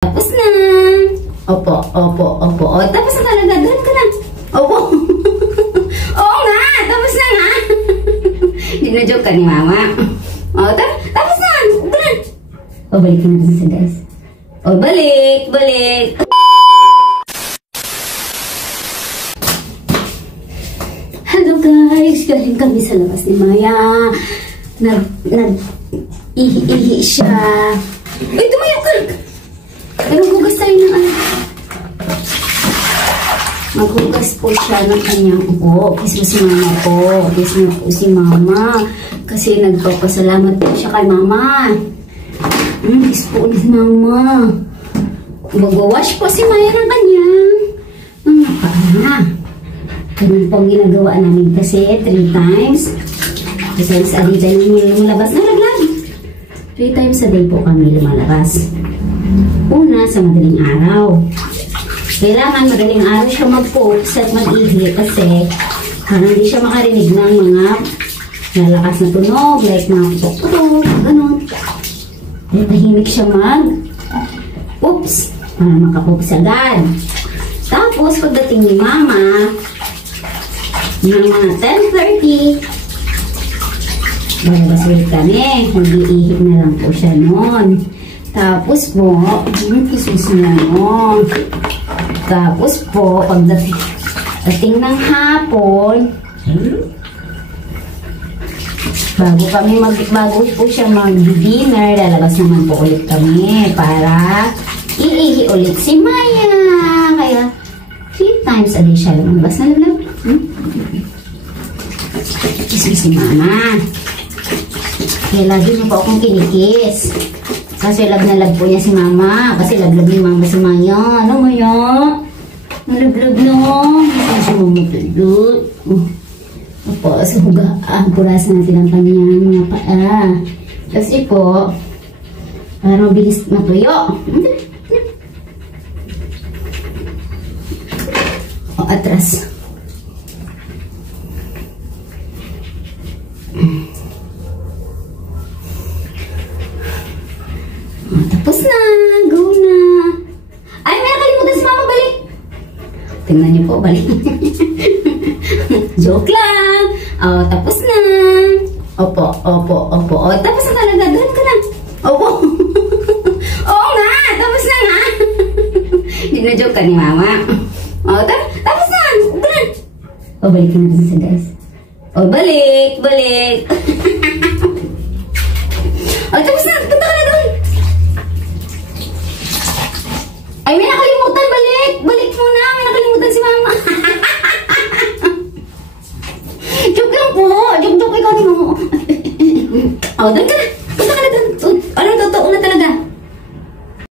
Tapos na. Opo, opo, opo. O, tapos na talaga. Doon ka na. Opo. Oo nga. Tapos na nga. Dino-joke ka ni mama. O, tapos na. Doon. O, balik na natin sa guys. O, balik, balik. Hello guys. Galing kami sa labas ni Maya. Ihi siya. Uy, tumayo ka. Maghugas tayo ng ano. Maghugas po siya ng kanyang upo. Kiss mo si mama po. Kiss mo po si mama. Kasi nagpapasalamat po siya kay mama. Kiss po ulit si mama. Mag-wash po si Maya ng kanyang paa. Ganun po ang ginagawa namin kasi 3 times. Kasi sa day dahil lumalabas na laglag. 3 times a day po kami lumalabas. Una, sa madaling araw. Kailangan madaling araw siya mag-poops at mag-ihi kasi parang hindi siya makarinig ng mga lalakas na tunog, like mga putok-putok, gano'n. Kaya tahimik siya mag-poops para makapoops agad. Tapos, pagdating ni mama, ng mga 10:30, lalabas ulit kami. Mag-iihip na lang po siya noon. Tapos po, tapos po, pagdating ng hapon, bago po siya mag-dinner, lalabas naman po ulit kami para iihi ulit si Maya. Kaya, 3 times a day siya lumabas na lulab. Kiss si mama. Kaya lagi niyo po akong kinikis. Kasi love na love po niya si mama. Kasi love ni mama si Maya. Ano Maya? Malab-lab na. Kasi mama tulot. Opo, sa hugaan. Purasan natin ang kanyang mga paa. Kasi po, para mabilis matuyo. O, atras. Tapos na. Go na. Ay, may nakalimutan si mama. Balik. Tingnan niyo po. Balik. Joke lang. O, tapos na. Opo, opo, opo. O, tapos na talaga. Doon ka na. Opo. Oo nga. Tapos na nga. Dino-joke ka ni mama. O, tapos na. Doon. O, balik na natin sa guys. O, balik. Balik. O, tapos na. Punta ka na doon. Ay, may nakalimutan. Balik. Balik muna. May nakalimutan si mama. Joke lang po. Joke ikaw ni mama. O, doon ka na.